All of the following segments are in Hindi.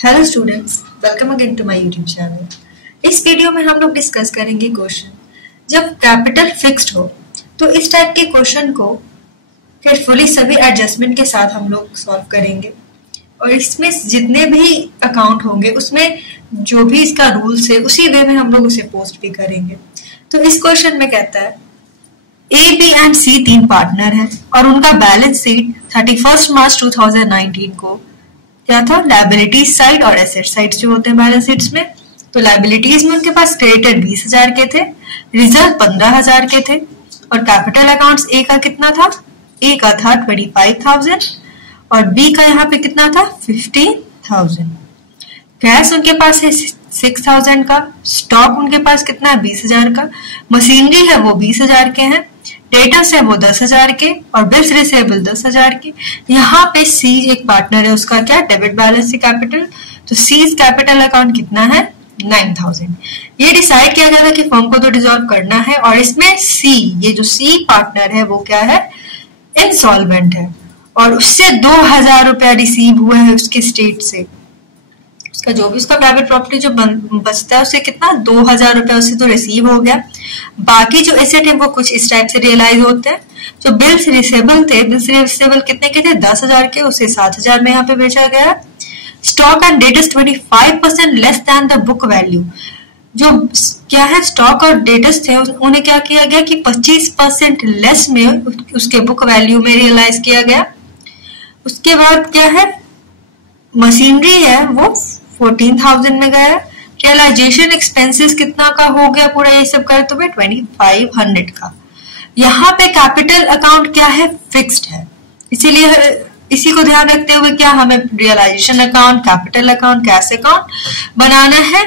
Hello students, welcome again to my YouTube channel. इस वीडियो में हम लोग डिस्कस करेंगे क्वेश्चन जब कैपिटल फिक्स्ड हो। तो इस टाइप के क्वेश्चन को केयरफुली सभी एडजस्टमेंट के साथ हम लोग सॉल्व करेंगे और इसमें जितने भी अकाउंट होंगे उसमें जो भी इसका रूल्स है उसी वे में हम लोग उसे पोस्ट भी करेंगे। तो इस क्वेश्चन में कहता है ए, बी एंड सी तीन पार्टनर हैं और उनका बैलेंस शीट 31 मार्च 2019 को क्या था, लायबिलिटीज साइड और एसेट साइड जो होते हैं बैलेंस शीट्स में। तो लायबिलिटीज में उनके पास क्रेडिटर 20,000 के थे, रिजर्व 15,000 के थे और कैपिटल अकाउंट्स ए का कितना था, ए का था 25,000 और बी का यहाँ पे कितना था 15,000। कैश उनके पास है 6,000 का, स्टॉक उनके पास कितना है 20,000 का, मशीनरी है वो 20,000 के हैं, डेटर्स है वो 10,000 के और बिल्स रिसीवेबल 10,000 के। यहाँ पे सी एक पार्टनर है, उसका क्या डेबिट बैलेंस है कैपिटल, तो सी कैपिटल अकाउंट कितना है 9,000। ये डिसाइड किया गया था कि फर्म को तो डिसॉल्व करना है और इसमें सी, ये जो सी पार्टनर है वो क्या है, इंसॉल्वेंट है और उससे 2,000 रुपया रिसीव हुआ है उसके स्टेट से। उसका जो भी उसका प्राइवेट प्रॉपर्टी जो बचता है उसे कितना 2,000 रुपया उससे तो रिसीव हो गया। बाकी जो एसेट है वो कुछ इस टाइप से रियलाइज होते हैं। जो बिल्स रिसीवेबल थे, बिल्स रिसीवेबल कितने के थे 10,000 के, उसे 7,000 में यहाँ पे बेचा गया। Stock and debtors 25% less than the book value, जो क्या है स्टॉक और डेटर्स थे उन्हें क्या किया गया कि 25% लेस में उसके बुक वैल्यू में रियलाइज किया गया। उसके बाद क्या है, मशीनरी है वो 14,000 में गया। रियलाइजेशन एक्सपेंसेस कितना का हो गया पूरा ये सब करे तो 2,500 का। यहाँ पे कैपिटल अकाउंट क्या है फिक्स्ड है, इसीलिए इसी को ध्यान रखते हुए क्या हमें realisation account, capital account, cash account बनाना है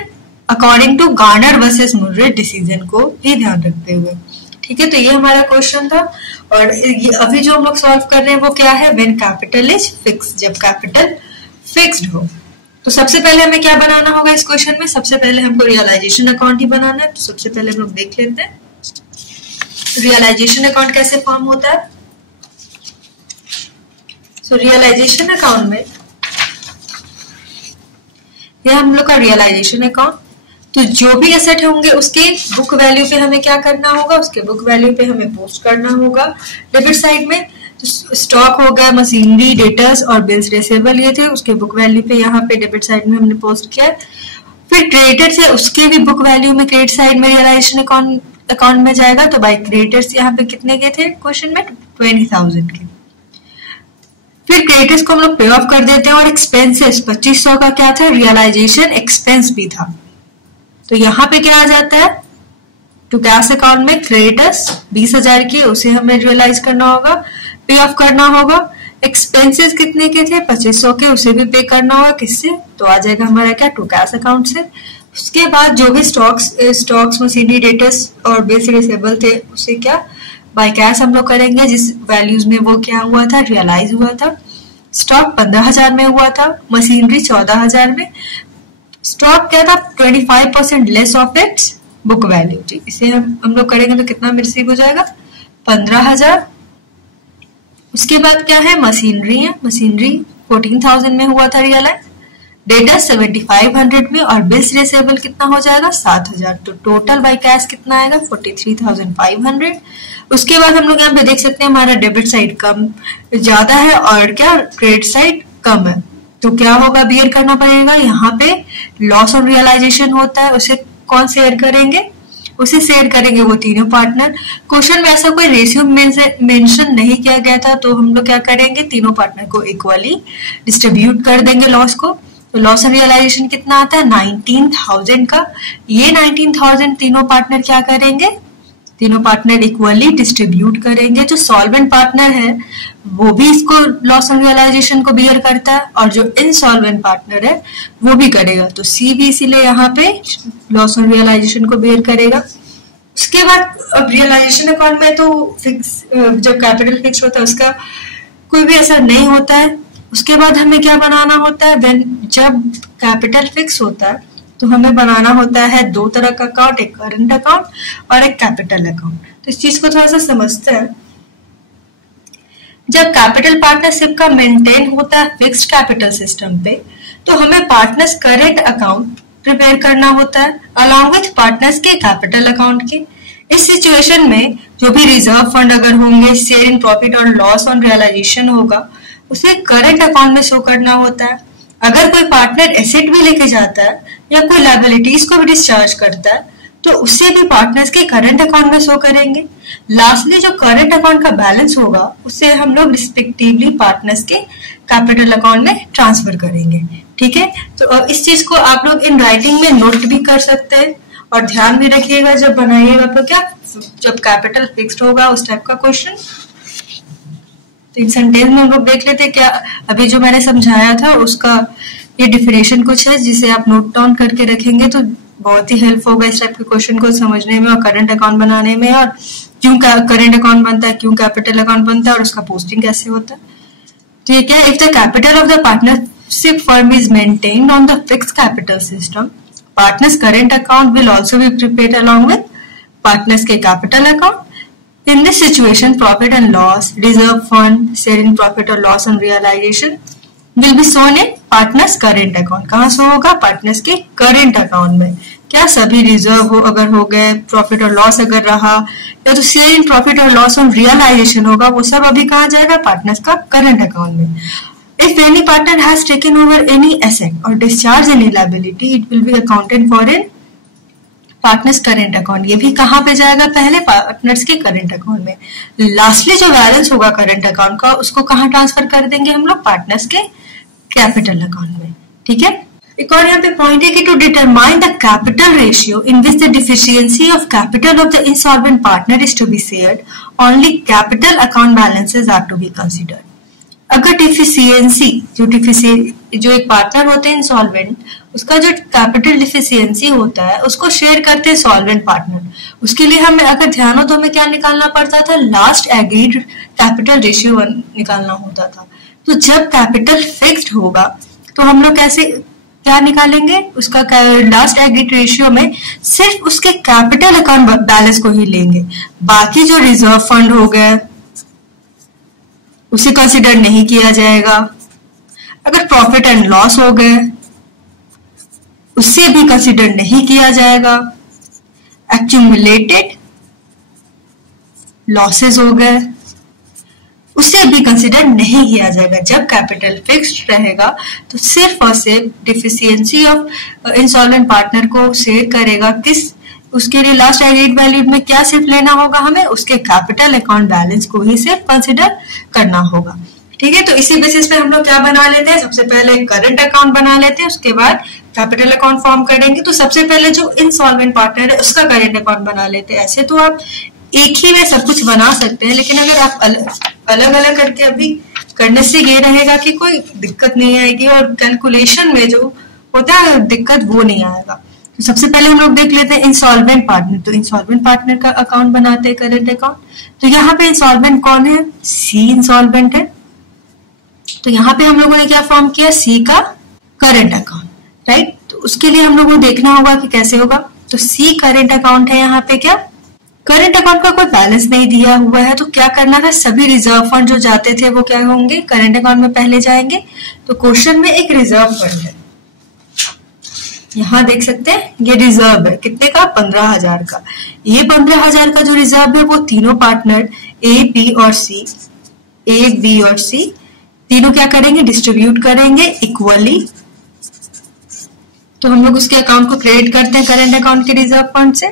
according to Garner versus Murray decision को भी ध्यान रखते हुए। ठीक है, तो ये हमारा क्वेश्चन था और अभी जो हम लोग सॉल्व कर रहे हैं वो क्या है, व्हेन कैपिटल इज फिक्स्ड, जब कैपिटल फिक्स्ड हो। तो सबसे पहले हमें क्या बनाना होगा इस क्वेश्चन में, सबसे पहले हमको रियलाइजेशन अकाउंट ही बनाना है। तो सबसे पहले हम लोग देख लेते हैं रियलाइजेशन अकाउंट कैसे फॉर्म होता है। सो रियलाइजेशन अकाउंट में यह हम लोग का रियलाइजेशन अकाउंट, तो जो भी एसेट होंगे उसके बुक वैल्यू पे हमें क्या करना होगा, उसके बुक वैल्यू पे हमें पोस्ट करना होगा डेबिट साइड में। तो स्टॉक हो गया, मशीनरी, डेटर्स और बिल्स रिसीवेबल ये थे, उसके बुक वैल्यू पे यहाँ पे डेबिट साइड में हमने पोस्ट किया। फिर क्रेडिटर्स है, उसके भी बुक वैल्यू में क्रेडिट साइड में रियलाइजेशन अकाउंट में जाएगा। तो बाई क्रेडिटर्स यहाँ पे कितने के थे क्वेश्चन में 20,000 के। फिर क्रेडिटर्स को हम लोग पे ऑफ कर देते हैं और एक्सपेंसेस 2,500 का क्या था, रियलाइजेशन एक्सपेंस भी था। तो यहाँ पे क्या आ जाता है, टू कैश अकाउंट में क्रेडिटर्स 20,000 की, उसे हमें रियलाइज करना होगा, पे ऑफ करना होगा। एक्सपेंसेस कितने के थे 2,500 के, उसे भी पे करना होगा किससे, तो आ जाएगा हमारा क्या टू कैश अकाउंट से। उसके बाद जो भी स्टॉक्स मशीनरी, डेटर्स और बिल्स रिसीवेबल थे उसे क्या बाय कैश हम लोग करेंगे जिस वैल्यूज में वो क्या हुआ था, रियलाइज हुआ था। स्टॉक 15,000 में हुआ था, मशीनरी 14,000 में, स्टॉक क्या था 25% less of its book value. इसे हम लोग करेंगे तो कितना में रिसीव हो जाएगा 15,000। उसके बाद क्या है, मशीनरी है, मशीनरी 14,000 में हुआ था रियलाइज, डेटा 7,500 में और बिल्स रिसीवेबल कितना हो जाएगा 7,000। तो टोटल बाय कैश कितना आएगा 43,500। उसके बाद हम लोग यहाँ पे देख सकते हैं हमारा डेबिट साइड कम ज्यादा है और क्या क्रेडिट साइड कम है, तो क्या होगा, बियर करना पड़ेगा। यहाँ पे लॉस ऑन रियलाइजेशन होता है, उसे कौन शेयर करेंगे, उसे शेयर करेंगे वो तीनों पार्टनर। क्वेश्चन में ऐसा कोई रेशियो मेंशन नहीं किया गया था, तो हम लोग क्या करेंगे, तीनों पार्टनर को इक्वली डिस्ट्रीब्यूट कर देंगे लॉस को। तो लॉस ऑन रियलाइजेशन कितना आता है 19,000 का। ये 19,000 तीनों पार्टनर क्या करेंगे, तीनों पार्टनर इक्वली डिस्ट्रीब्यूट करेंगे। जो सॉल्वेंट पार्टनर है वो भी इसको लॉस ऑन रियलाइजेशन को बियर करता है और जो इनसॉल्वेंट पार्टनर है वो भी करेगा। तो सी भी इसीलिए यहाँ पे लॉस ऑन रियलाइजेशन को बियर करेगा। उसके बाद अब रियलाइजेशन अकाउंट में तो फिक्स, जब कैपिटल फिक्स होता है उसका कोई भी असर नहीं होता है। उसके बाद हमें क्या बनाना होता है, जब कैपिटल फिक्स होता है तो हमें बनाना होता है दो तरह का अकाउंट, एक करंट अकाउंट और एक कैपिटल अकाउंट। तो इस चीज को थोड़ा सा समझते हैं। जब कैपिटल पार्टनरशिप का मेंटेन होता है फिक्स्ड कैपिटल सिस्टम पे, तो हमें पार्टनर्स करेंट अकाउंट प्रिपेयर करना होता है अलॉन्ग विथ पार्टनर्स के कैपिटल अकाउंट के। इस सिचुएशन में जो भी रिजर्व फंड अगर होंगे, शेयर इन प्रॉफिट और लॉस ऑन रियलाइजेशन होगा, उसे करंट अकाउंट में शो करना होता है। अगर कोई पार्टनर एसेट भी लेके जाता है या कोई लायबिलिटीज को भी डिस्चार्ज करता है तो उसे भी पार्टनर्स के करंट अकाउंट में शो करेंगे। लास्टली जो करंट अकाउंट का बैलेंस होगा उसे हम लोग रिस्पेक्टिवली पार्टनर्स के कैपिटल अकाउंट में ट्रांसफर करेंगे। ठीक है, तो इस चीज को आप लोग इन राइटिंग में नोट भी कर सकते हैं और ध्यान भी रखिएगा जब बनाइएगा तो क्या, जब कैपिटल फिक्स्ड होगा उस टाइप का क्वेश्चन। तो इन सेंटेंस में हम लोग देख लेते क्या अभी जो मैंने समझाया था उसका ये डिफिनेशन कुछ है जिसे आप नोट डाउन करके रखेंगे तो बहुत ही हेल्प होगा इस टाइप के क्वेश्चन को समझने में और करंट अकाउंट बनाने में, और क्यों करंट अकाउंट बनता है, क्यों कैपिटल अकाउंट बनता है और उसका पोस्टिंग कैसे होता है। तो ये क्या, if the capital of the partnership firm is maintained on the fixed capital system, partners current account will also be prepared along with partners के capital account. In this situation, profit and loss, reserve fund, share in profit or loss on realization will be shown in partners current account. कहाँ शो होगा? partners के current account में। क्या सभी रिजर्व हो अगर हो गए, प्रॉफिट और लॉस अगर रहा, या तो शेयर इन प्रॉफिट और लॉस ऑन रियलाइजेशन होगा, वो सब अभी कहाँ जाएगा? पार्टनर्स का करंट अकाउंट में। If any partner has taken over any asset or discharged any liability, it will be accounted for in partners current account. ये भी कहाँ पे जाएगा? पहले पार्टनर्स के करंट अकाउंट में। लास्टली जो बैलेंस होगा करंट अकाउंट का उसको कहाँ ट्रांसफर कर देंगे हम लोग? पार्टनर्स के कैपिटल अकाउंट में। ठीक है, एक और यहाँ पे पॉइंट है कि to determine the capital ratio in which the deficiency of capital of the insolvent partner is to be shared, only capital account balances are to be considered. अगर डिफिशियंसी जो एक पार्टनर होते हैं इंसॉल्वेंट, उसका जो कैपिटल डिफिशियंसी होता है उसको शेयर करते हैं सॉल्वेंट पार्टनर, उसके लिए हमें अगर ध्यान हो तो हमें क्या निकालना पड़ता था? लास्ट एग्रीड कैपिटल रेशियो निकालना होता था। तो जब कैपिटल फिक्स्ड होगा तो हम लोग कैसे क्या निकालेंगे? उसका लास्ट एग्रीड रेशियो में सिर्फ उसके कैपिटल अकाउंट बैलेंस को ही लेंगे, बाकी जो रिजर्व फंड हो गए उसे कंसिडर नहीं किया जाएगा। अगर प्रॉफिट एंड लॉस हो गए उससे भी कंसिडर नहीं किया जाएगा। एक्यूमुलेटेड लॉसेस हो गए उसे भी कंसिडर नहीं किया जाएगा। जब कैपिटल फिक्स्ड रहेगा तो सिर्फ और सिर्फ डिफिशियंसी ऑफ इंसॉल्वेंट पार्टनर को शेयर करेगा। किस? उसके लिए लास्ट एग्रीड वैल्यू में क्या सिर्फ लेना होगा हमें? उसके कैपिटल अकाउंट बैलेंस को ही सिर्फ कंसिडर करना होगा। ठीक है, तो इसी बेसिस पे हम लोग क्या बना लेते हैं? सबसे पहले करंट अकाउंट बना लेते हैं, उसके बाद कैपिटल अकाउंट फॉर्म करेंगे। तो सबसे पहले जो इंसॉल्वेंट पार्टनर है उसका करंट अकाउंट बना लेते हैं। ऐसे तो आप एक ही में सब कुछ बना सकते हैं, लेकिन अगर आप अलग अलग करके अभी करने से ये रहेगा कि कोई दिक्कत नहीं आएगी और कैलकुलेशन में जो होता है दिक्कत वो नहीं आएगा। तो सबसे पहले हम लोग देख लेते हैं इंसॉल्वेंट पार्टनर। तो इंसॉल्वेंट पार्टनर का अकाउंट बनाते हैं करंट अकाउंट। तो यहाँ पे इंसॉल्वेंट कौन है? सी इंसॉल्वेंट है। तो यहाँ पे हम लोगों ने क्या फॉर्म किया? सी का करंट अकाउंट, राइट। तो उसके लिए हम लोगों को देखना होगा कि कैसे होगा। तो सी करंट अकाउंट है। यहाँ पे क्या करंट अकाउंट का कोई बैलेंस नहीं दिया हुआ है, तो क्या करना था? सभी रिजर्व फंड जो जाते थे वो क्या होंगे? करंट अकाउंट में पहले जाएंगे। तो क्वेश्चन में एक रिजर्व फंड है, यहाँ देख सकते हैं ये रिजर्व है कितने का? 15,000 का। ये 15,000 का जो रिजर्व है वो तीनों पार्टनर ए बी और सी, ए बी और सी तीनों क्या करेंगे? डिस्ट्रीब्यूट करेंगे इक्वली। तो हम लोग उसके अकाउंट को क्रेडिट करते हैं करंट अकाउंट के रिजर्व फंड से।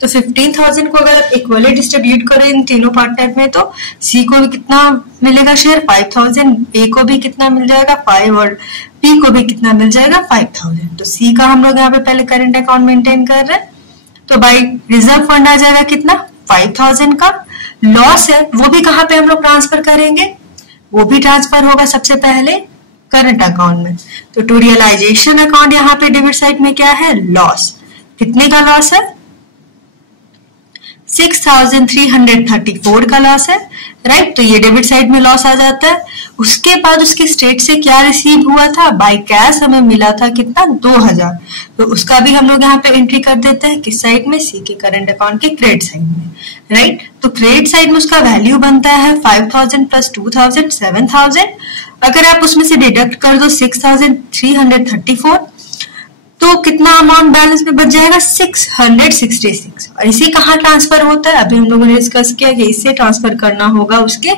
तो 15,000 को अगर आप इक्वली डिस्ट्रीब्यूट करें इन तीनों पार्टनर में तो सी को भी कितना मिलेगा शेयर? 5,000। ए को भी कितना मिल जाएगा? 5। और बी को भी कितना मिल जाएगा? 5,000। तो सी का हम लोग यहाँ पे पहले करंट अकाउंट मेंटेन कर रहे हैं। तो बाई रिजर्व फंड आ जाएगा कितना? 5,000 का। लॉस है वो भी कहाँ पे हम लोग ट्रांसफर करेंगे? वो भी ट्रांसफर होगा सबसे पहले करंट अकाउंट में। तो टू रियलाइजेशन अकाउंट यहाँ पे डेबिट साइड में क्या है? लॉस। कितने का लॉस है? 6,334 का लॉस है, राइट। तो ये डेबिट साइड में लॉस आ जाता है। उसके बाद उसके स्टेट से क्या रिसीव हुआ था? बाय कैश हमें मिला था कितना? 2,000। तो उसका भी हम लोग यहाँ पे एंट्री कर देते हैं किस साइड में? सी के करंट अकाउंट के क्रेडिट साइड में, राइट। तो क्रेडिट साइड में उसका वैल्यू बनता है 5,000 प्लस 2,000 7,000। अगर आप उसमें से डिडक्ट कर दो 6,334 तो कितना अमाउंट बैलेंस में बच जाएगा 666। और इसे कहाँ ट्रांसफर होता है, अभी हम लोगों ने डिस्कस किया कि इससे ट्रांसफर करना होगा उसके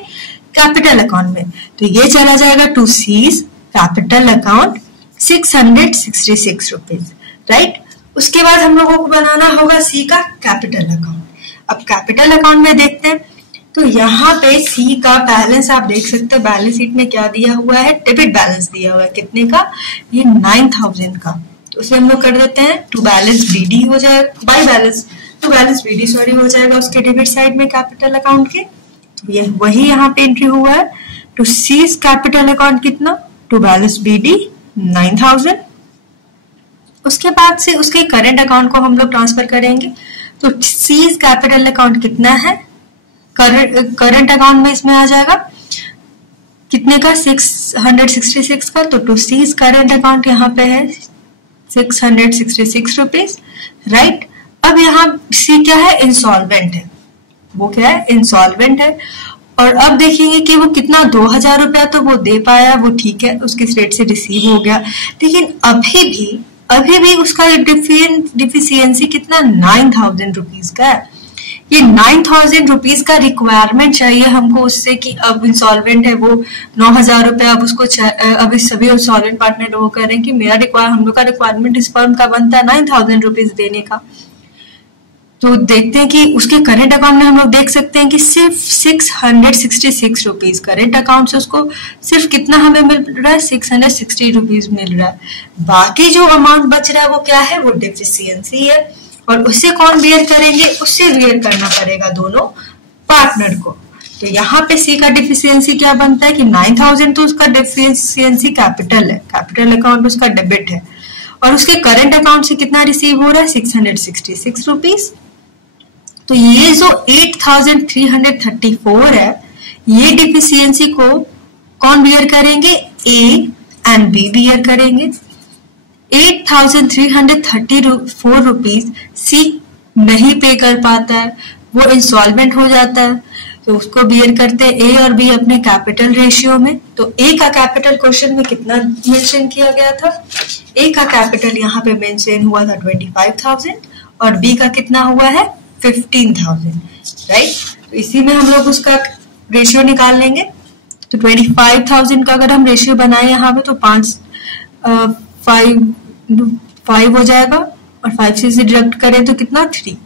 कैपिटल अकाउंट में। तो ये चला जाएगा to C's capital account 666 rupees, right. उसके बाद हम लोगों को बनाना होगा सी का कैपिटल अकाउंट। अब कैपिटल अकाउंट में देखते हैं तो यहाँ पे सी का बैलेंस आप देख सकते हैं, बैलेंस शीट में क्या दिया हुआ है, डेबिट बैलेंस दिया हुआ है, कितने का, ये 9,000 का। तो उसे हम लोग कर देते हैं टू बैलेंस बीडी हो जाएगा, by balance to balance BD sorry हो जाएगा उसके डेबिट साइड में कैपिटल अकाउंट के। तो ये वही यहाँ पे एंट्री हुआ है टू सीज कैपिटल अकाउंट कितना, टू बैलेंस बीडी 9,000। उसके बाद से उसके करंट अकाउंट को हम लोग ट्रांसफर करेंगे। तो सीज कैपिटल अकाउंट कितना है, करंट अकाउंट में इसमें आ जाएगा कितने का, 666 का। तो टू सीज करंट अकाउंट यहाँ पे है 666 रुपीज, राइट। अब यहाँ सी क्या है, इंसॉल्वेंट है, वो क्या है, इंसॉल्वेंट है। और अब देखेंगे कि वो कितना 2,000 रुपया तो वो दे पाया, वो ठीक है, उसके रेट से रिसीव हो गया। लेकिन अभी भी उसका डिफिशियंसी कितना 9,000 रुपीज का है। ये 9,000 रुपीज का रिक्वायरमेंट चाहिए हमको उससे कि अब इंसॉल्वेंट है वो 9,000 रुपया, अब उसको अब सभी इंसॉल्वेंट पार्टनर वो कह रहे हैं कि हम लोग का रिक्वायरमेंट इस फर्म का बनता है 9,000 रुपीज देने का। तो देखते हैं कि उसके करंट अकाउंट में हम लोग देख सकते हैं कि सिर्फ 666 रुपीज करंट अकाउंट से उसको सिर्फ कितना हमें मिल रहा है, 660 रुपीज मिल रहा है। बाकी जो अमाउंट बच रहा है वो क्या है, वो डिफिशियंसी है। और उससे कौन बियर करेंगे, उससे बियर करना पड़ेगा दोनों पार्टनर को। तो यहाँ पे सी का डिफिशियंसी क्या बनता है कि 9,000 तो उसका डिफिशियंसी कैपिटल है, कैपिटल अकाउंट उसका डेबिट है। और उसके करंट अकाउंट से कितना रिसीव हो रहा है, 666 रुपीज। तो ये जो 8,334 है, ये डिफिशियंसी को कौन बियर करेंगे, ए एंड बी बियर करेंगे। 8,334 रुपीज सी नहीं पे कर पाता है, वो इंसॉल्वेंट हो जाता है। तो उसको बियर करते हैं ए और बी अपने कैपिटल रेशियो में। तो ए का कैपिटल क्वेश्चन में कितना मेंशन किया गया था, ए का कैपिटल यहाँ पे मेंशन हुआ था 25,000 और बी का कितना हुआ है 15,000, राइट। तो इसी में हम लोग उसका रेशियो निकाल लेंगे। तो 25,000 का अगर हम रेशियो बनाए यहाँ पे तो 5 हो जाएगा और 5 से डिडक्ट करें तो कितना 3।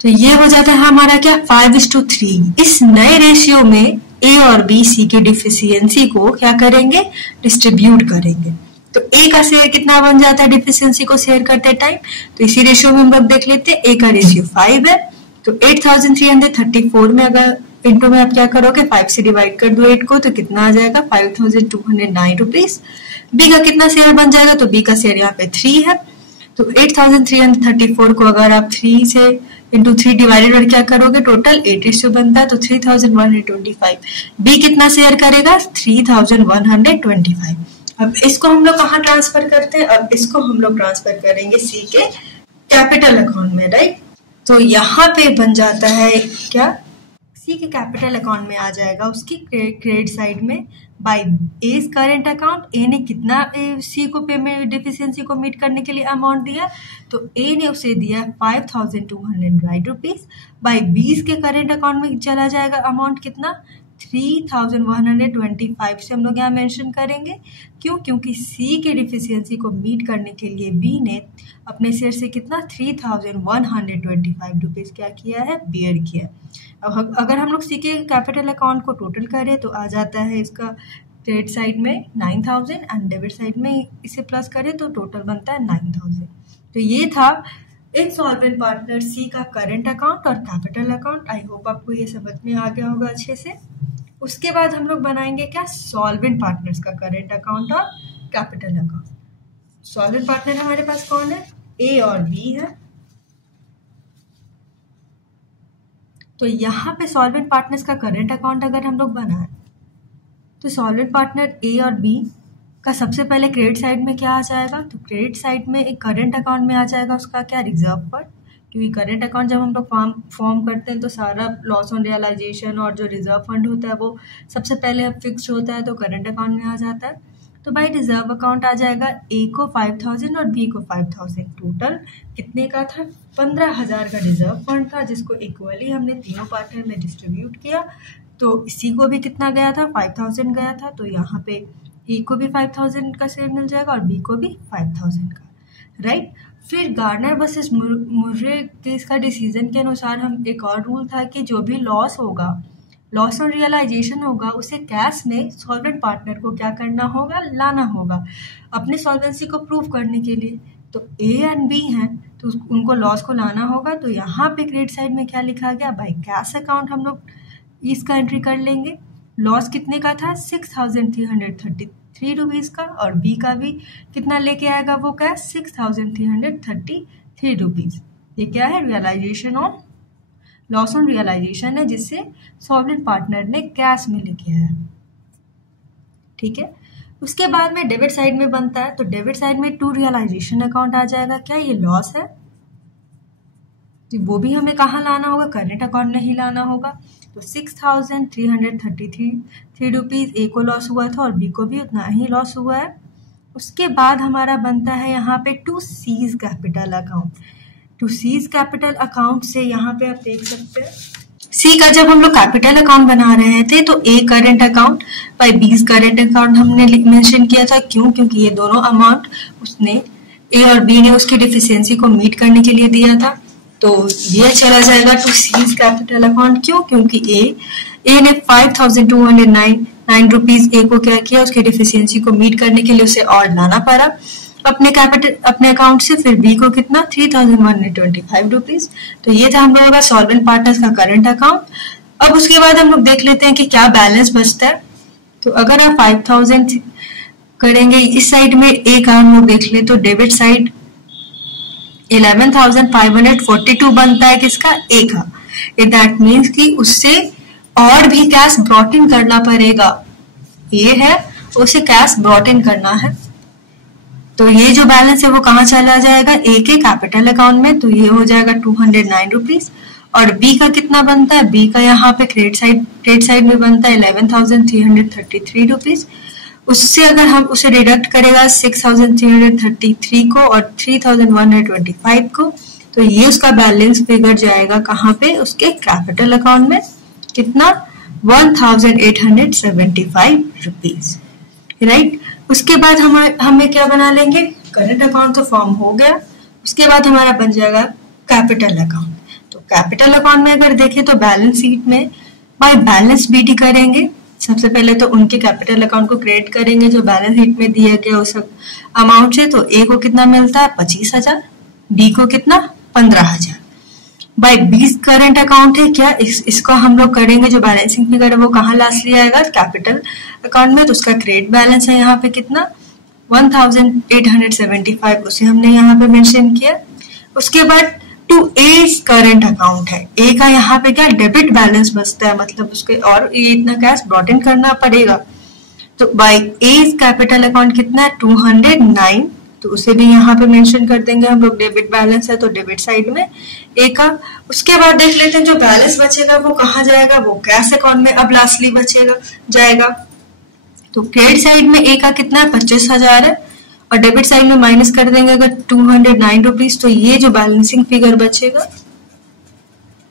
तो ये हो जाता है हमारा क्या 5:3। इस नए रेशियो में ए और बी सी के डिफिशियंसी को क्या करेंगे, डिस्ट्रीब्यूट करेंगे। तो ए का शेयर कितना बन जाता है डिफिशियंसी को शेयर करते टाइम, तो इसी रेशियो में हम लोग देख लेते हैं। ए का रेशियो 5 है, तो 8,334 में अगर इंटू में आप क्या करोगे, 5 से डिवाइड कर दो 8 को तो कितना आ जाएगा 5,209 रुपीज। बी का कितना शेयर बन जाएगा, तो बी का शेयर यहाँ पे 3 है। तो 8,334 को अगर आप 3 से इंटू 3 डिवाइडेड और क्या करोगे, टोटल 8 बनता है, तो 3,125। बी कितना शेयर करेगा 3,125। अब इसको हम लोग कहाँ ट्रांसफर करते हैं, अब इसको हम लोग ट्रांसफर करेंगे सी के कैपिटल अकाउंट में, राइट। तो यहाँ पे बन जाता है क्या, सी के कैपिटल अकाउंट में आ जाएगा उसकी क्रेडिट साइड में बाय ए करेंट अकाउंट। ए ने कितना सी को पेमेंट डिफिशियंसी को मीट करने के लिए अमाउंट दिया, तो ए ने उसे दिया 5,200 रुपीज। बाय बी के करेंट अकाउंट में चला जाएगा अमाउंट कितना 3,125 से हम लोग यहाँ मेंशन करेंगे। क्यों, क्योंकि सी के डिफिशियंसी को मीट करने के लिए बी ने अपने शेयर से कितना 3,125 रुपीज क्या किया है, बियर किया। अब अगर हम लोग सी के कैपिटल अकाउंट को टोटल करें तो आ जाता है इसका क्रेडिट साइड में 9,000 एंड डेबिट साइड में इसे प्लस करें तो टोटल बनता है 9,000। तो ये था इंसॉल्वेंट पार्टनर सी का करंट अकाउंट और कैपिटल अकाउंट। आई होप आपको ये समझ में आ गया होगा अच्छे से। उसके बाद हम लोग बनाएंगे क्या, सॉल्वेंट पार्टनर्स का करंट अकाउंट और कैपिटल अकाउंट। सॉल्वेंट पार्टनर हमारे पास कौन है, ए और बी है। तो यहाँ पे सॉल्वेंट पार्टनर्स का करंट अकाउंट अगर हम लोग बनाए तो सॉल्वेंट पार्टनर ए और बी का सबसे पहले क्रेडिट साइड में क्या आ जाएगा, तो क्रेडिट साइड में एक करंट अकाउंट में आ जाएगा उसका क्या, रिजर्व फंड, क्योंकि करंट अकाउंट जब हम लोग फॉर्म करते हैं तो सारा लॉस ऑन रियलाइजेशन और जो रिजर्व फंड होता है वो सबसे पहले फिक्स्ड होता है, तो करंट अकाउंट में आ जाता है। तो भाई रिजर्व अकाउंट आ जाएगा, ए को 5000 और बी को 5000, टोटल कितने का था, 15000 का रिजर्व फंड था, जिसको इक्वली हमने तीनों पार्टनर में डिस्ट्रीब्यूट किया। तो इसी को भी कितना गया था, 5000 गया था, तो यहाँ पे ए को भी 5000 का शेयर मिल जाएगा और बी को भी 5000 का, राइट। फिर गार्नर वर्सेस मुर्रे केस का डिसीजन के अनुसार हम एक और रूल था कि जो भी लॉस होगा, लॉस ऑन रियलाइजेशन होगा, उसे कैश में सॉल्वेंट पार्टनर को क्या करना होगा, लाना होगा अपने सॉल्वेंसी को प्रूव करने के लिए। तो ए एंड बी हैं तो उनको लॉस को लाना होगा। तो यहाँ पे क्रेडिट साइड में क्या लिखा गया, बाय कैश अकाउंट हम लोग इसका एंट्री कर लेंगे। लॉस कितने का था, 6333 रुपीज का, और बी का भी कितना लेके आएगा वो कैश, 6333 रुपीज। ये क्या है, realisation on loss on realisation है, जिससे सॉल्वेंट पार्टनर ने कैश में लेके आया, ठीक है। उसके बाद में डेबिट साइड में बनता है, तो डेबिट साइड में टू रियलाइजेशन अकाउंट आ जाएगा। क्या ये लॉस है, तो वो भी हमें कहाँ लाना होगा, करंट अकाउंट में ही लाना होगा। तो 6333 रुपीज ए को लॉस हुआ था और बी को भी उतना ही लॉस हुआ है। उसके बाद हमारा बनता है यहाँ पे to C's capital account. To C's capital account से यहाँ पे आप देख सकते हैं, सी का जब हम लोग कैपिटल अकाउंट बना रहे थे तो A current account by B current account हमने मेंशन किया था। क्यों, क्योंकि ये दोनों अमाउंट उसने ए और बी ने उसकी डिफिशियंसी को मीट करने के लिए दिया था। तो ये चला जाएगा टू सीज कैपिटल अकाउंट। क्यों, क्योंकि ए ने 5209 रुपीज ए को क्या किया, उसकी डिफिशियंसी को मीट करने के लिए उसे और लाना पड़ा अपने अकाउंट से। फिर बी को कितना, 3125 रुपीज। तो ये था हम लोगों का सॉल्वेंट पार्टनर्स का करंट अकाउंट। अब उसके बाद हम लोग देख लेते हैं कि क्या बैलेंस बचता है। तो अगर आप 5000 करेंगे इस साइड में, ए का हम लोग देख ले तो डेबिट साइड 11,542 बनता है किसका, ए का। दैट मीन्स कि उससे और भी कैश ब्रॉट इन करना पड़ेगा। ये है उसे कैश ब्रॉट इन करना है। तो ये जो बैलेंस है वो कहाँ चला जाएगा, ए के कैपिटल अकाउंट में। तो ये हो जाएगा 209 रुपीज। और बी का कितना बनता है, बी का यहाँ पे क्रेडिट साइड में बनता है 11,333 रुपीज। उससे अगर हम उसे डिडक्ट करेगा 6,333 को और 3,125 को, तो ये उसका बैलेंस फिगर जाएगा कहाँ पे, उसके कैपिटल अकाउंट में। कितना, 1,875 रुपीज, राइट। उसके बाद हमें क्या बना लेंगे, करंट अकाउंट तो फॉर्म हो गया। उसके बाद हमारा बन जाएगा कैपिटल अकाउंट। तो कैपिटल अकाउंट में अगर देखें तो बैलेंस शीट में बाय बैलेंस बीटी करेंगे। सबसे पहले तो उनके कैपिटल अकाउंट को क्रेडिट करेंगे जो बैलेंस शीट में दिया गया उस अमाउंट से। तो ए को कितना मिलता है, 25,000, बी को कितना, 15,000। बाय बी करंट अकाउंट है क्या, इसको हम लोग करेंगे, जो बैलेंसिंग फिगर है वो कहाँ लास्ट लिया आएगा, कैपिटल अकाउंट में। तो उसका क्रेडिट बैलेंस है यहाँ पे कितना, 1,875, उसे हमने यहाँ पे मेंशन किया। उसके बाद टू ए करंट अकाउंट है, ए का यहाँ पे क्या डेबिट बैलेंस बचता है, मतलब उसके और ये इतना कैश ब्रॉट इन करना पड़ेगा। तो बाय ए कैपिटल अकाउंट कितना है, 209। तो उसे भी यहाँ पे मेंशन कर देंगे हम लोग, डेबिट बैलेंस है तो डेबिट साइड में ए का। उसके बाद देख लेते हैं जो बैलेंस बचेगा वो कहाँ जाएगा, वो कैश अकाउंट में अब लास्टली जाएगा। तो क्रेडिट साइड में ए का कितना है, 25,000 है, और डेबिट साइड में माइनस कर देंगे अगर 209 रुपीज। तो ये जो बैलेंसिंग फिगर बचेगा,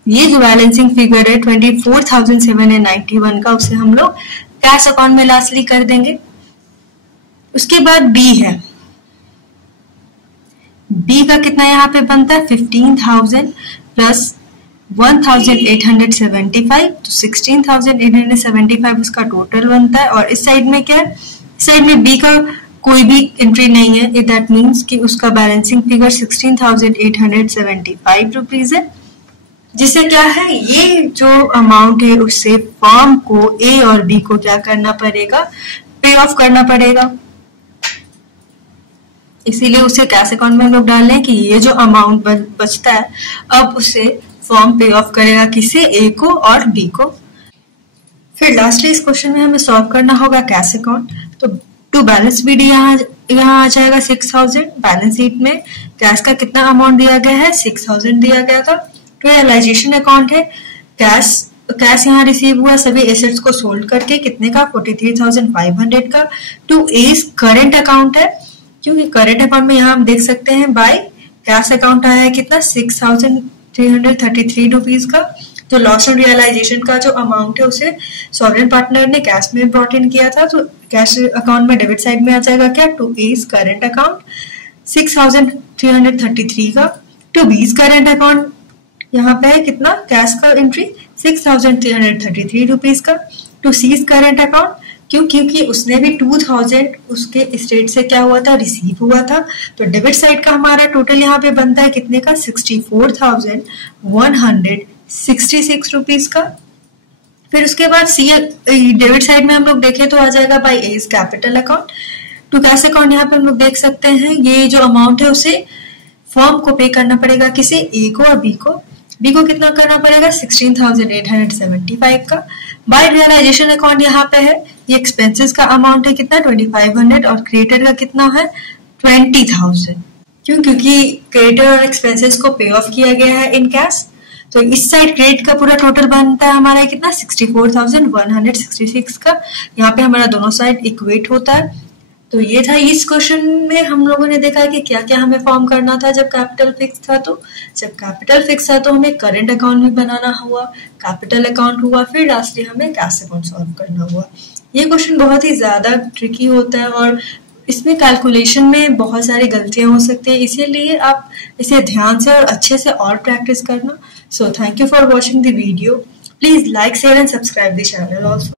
ये जो बैलेंसिंग फिगर है 24,791 का, उसे हम लोग कैश अकाउंट में लास्टली कर देंगे। उसके बाद बी है, बी का कितना यहाँ पे बनता है, 15,000 प्लस 1,875, तो 16,875 उसका टोटल बनता है। और इस साइड में क्या है, इस साइड में बी का कोई भी एंट्री नहीं है। दैट मीन्स कि उसका बैलेंसिंग फिगर 16,875 रुपीज है, जिससे क्या है, ये जो अमाउंट है उससे फर्म को ए और बी को क्या करना पड़ेगा, पे ऑफ करना पड़ेगा। इसीलिए उसे कैश अकाउंट में हम लोग डाल रहे हैं कि ये जो अमाउंट बचता है अब उसे फर्म पे ऑफ करेगा, किसे, ए को और बी को। फिर लास्टली इस क्वेश्चन में हमें सॉल्व करना होगा कैश अकाउंट। तो टू बैलेंस बीडी यहाँ आ जाएगा 6,000, बैलेंस शीट में कैश का कितना अमाउंट दिया गया है, 6000 दिया गया था। तो रियलाइजेशन अकाउंट है, कैश यहाँ रिसीव हुआ सभी एसेट्स को सोल्ड करके, कितने का, 43,500 का। टू इज करंट अकाउंट है, क्योंकि करंट अकाउंट में यहाँ हम देख सकते हैं बाय कैश अकाउंट आया है कितना, 6,333 रुपीज का। तो लॉस ऑन रियलाइजेशन का जो अमाउंट है उसे सॉवरेन पार्टनर ने कैश में ब्रॉट इन किया था, तो कैश अकाउंट में डेबिट साइड में आ जाएगा क्या, टू इज करंट अकाउंट 6,333 का। टू बीज करंट अकाउंट यहाँ पे है कितना, कैश का एंट्री 6,333 रुपीज का। टू सीज करंट अकाउंट, क्योंकि उसने भी 2000 उसके स्टेट से क्या हुआ था, रिसीव हुआ था। तो डेबिट साइड का हमारा टोटल यहाँ पे बनता है कितने का, 64,166 रुपीज का। फिर उसके बाद सी डेबिट साइड में हम लोग देखें तो आ जाएगा by A's capital account. To cash account यहाँ पे हम लोग देख सकते हैं ये जो अमाउंट है उसे फर्म को पे करना पड़ेगा, किसे, ए को और बी को। बी को कितना करना पड़ेगा, 16,875 का। बाय रियलाइजेशन अकाउंट यहाँ पे है, ये एक्सपेंसेस का अमाउंट है कितना, 2500 और क्रेडिटर का कितना है, 20,000। क्यों, क्योंकि क्रेडिटर और एक्सपेंसेस को पे ऑफ किया गया है इन कैश। तो इस साइड क्रेडिट का पूरा टोटल बनता है हमारा कितना, 64,166 का। यहाँ पे हमारा दोनों साइड इक्वेट होता है। तो ये था, इस क्वेश्चन में हम लोगों ने देखा कि क्या क्या हमें फॉर्म करना था जब कैपिटल फिक्स था। तो जब कैपिटल फिक्स था तो हमें करंट अकाउंट भी बनाना हुआ, कैपिटल अकाउंट हुआ, फिर लास्टली हमें कैश अकाउंट सॉल्व करना हुआ। ये क्वेश्चन बहुत ही ज्यादा ट्रिकी होता है और इसमें कैलकुलेशन में बहुत सारी गलतियां हो सकती है, इसीलिए आप इसे ध्यान से और अच्छे से और प्रैक्टिस करना। So thank you for watching the video. Please like, share and subscribe the channel also.